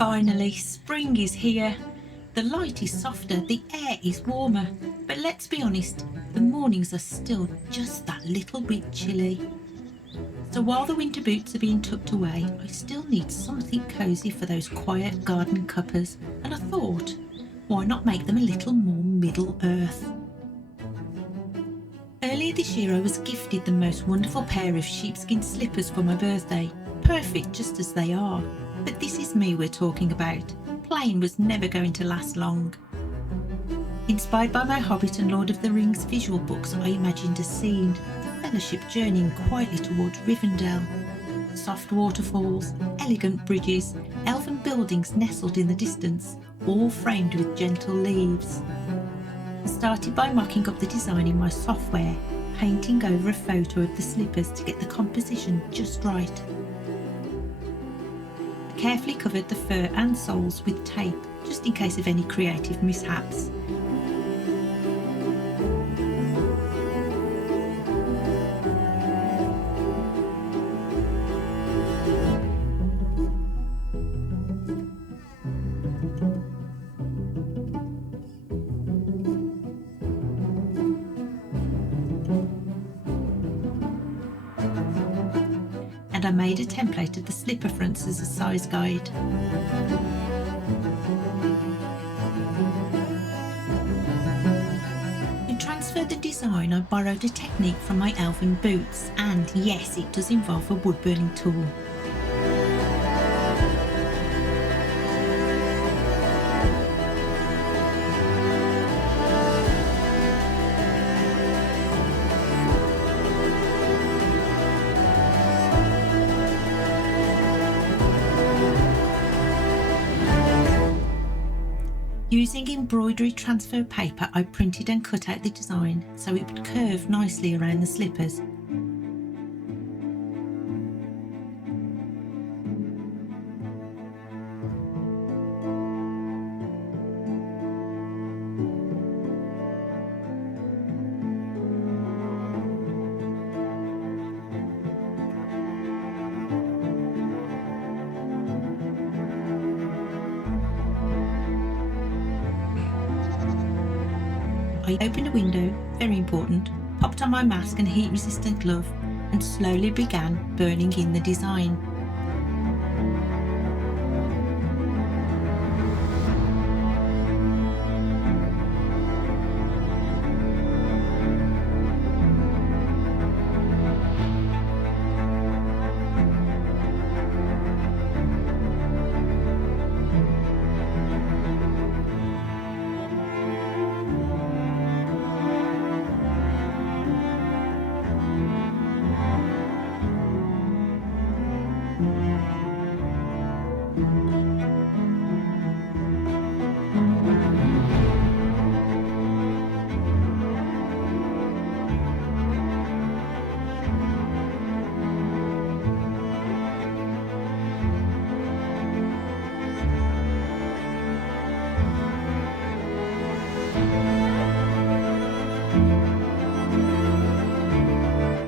Finally, spring is here. The light is softer, the air is warmer, but let's be honest, the mornings are still just that little bit chilly. So while the winter boots are being tucked away, I still need something cosy for those quiet garden cuppas, and I thought, why not make them a little more Middle Earth? Earlier this year I was gifted the most wonderful pair of sheepskin slippers for my birthday, perfect just as they are. But this is me we're talking about. Plain was never going to last long. Inspired by my Hobbit and Lord of the Rings visual books, I imagined a scene, the Fellowship journeying quietly towards Rivendell. Soft waterfalls, elegant bridges, elven buildings nestled in the distance, all framed with gentle leaves. I started by mocking up the design in my software, painting over a photo of the slippers to get the composition just right. I carefully covered the fur and soles with tape, just in case of any creative mishaps. And I made a template of the slipper fronts as a size guide. To transfer the design, I borrowed a technique from my elven boots, and yes, it does involve a wood burning tool. Using embroidery transfer paper, I printed and cut out the design so it would curve nicely around the slippers. I opened a window, very important, popped on my mask and heat-resistant glove, and slowly began burning in the design.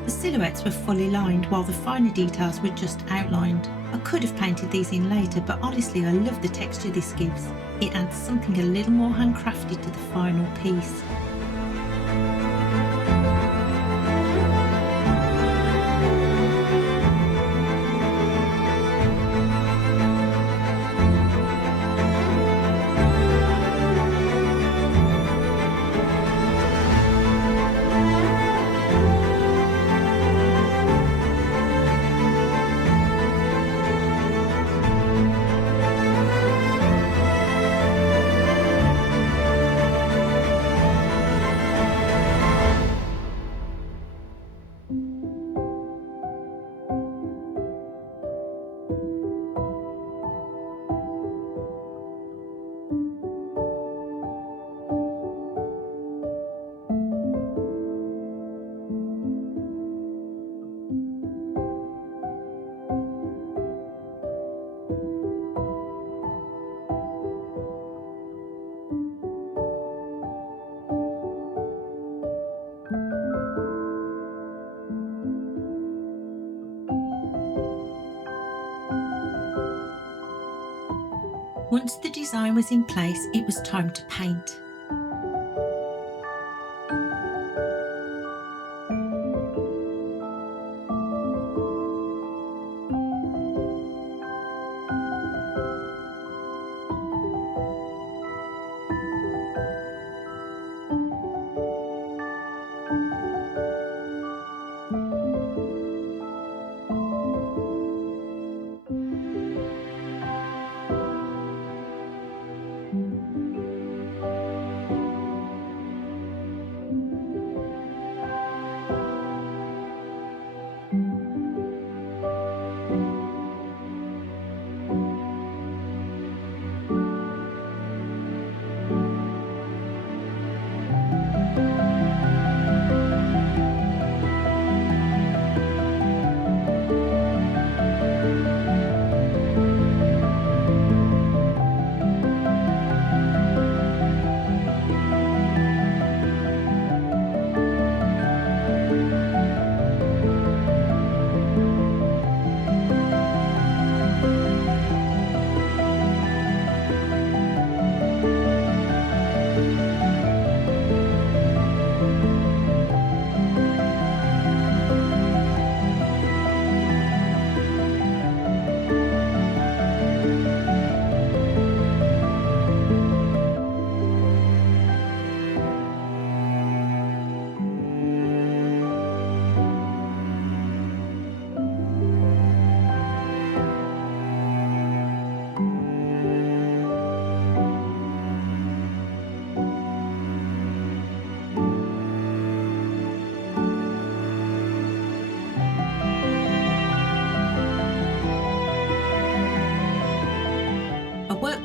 Silhouettes were fully lined while the finer details were just outlined. I could have painted these in later, but honestly I love the texture this gives. It adds something a little more handcrafted to the final piece. Once the design was in place, it was time to paint.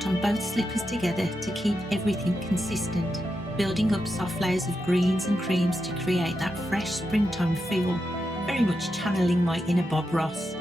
On both slippers together to keep everything consistent, building up soft layers of greens and creams to create that fresh springtime feel, very much channeling my inner Bob Ross.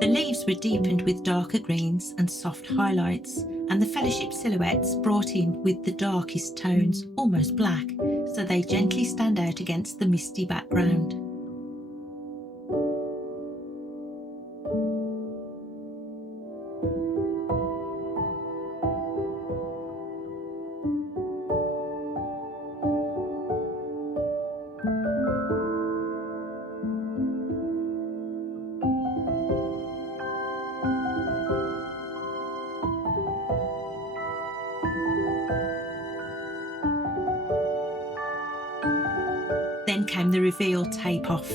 The leaves were deepened with darker greens and soft highlights, and the fellowship silhouettes brought in with the darkest tones, almost black, so they gently stand out against the misty background. Then came the reveal tape off,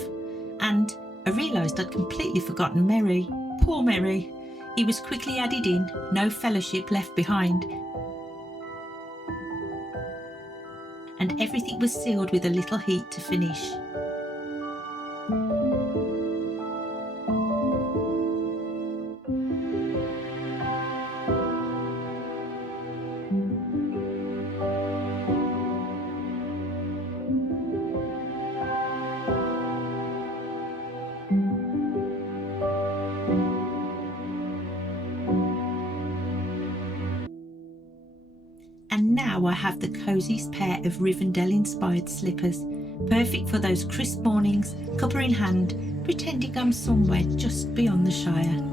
and I realised I'd completely forgotten Merry. Poor Merry. He was quickly added in, no fellowship left behind, and everything was sealed with a little heat to finish. And now I have the coziest pair of Rivendell inspired slippers, perfect for those crisp mornings, cuppa in hand, pretending I'm somewhere just beyond the Shire.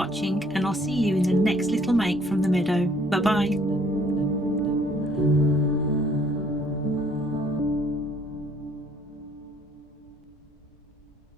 watching, and I'll see you in the next little make from the meadow. Bye bye.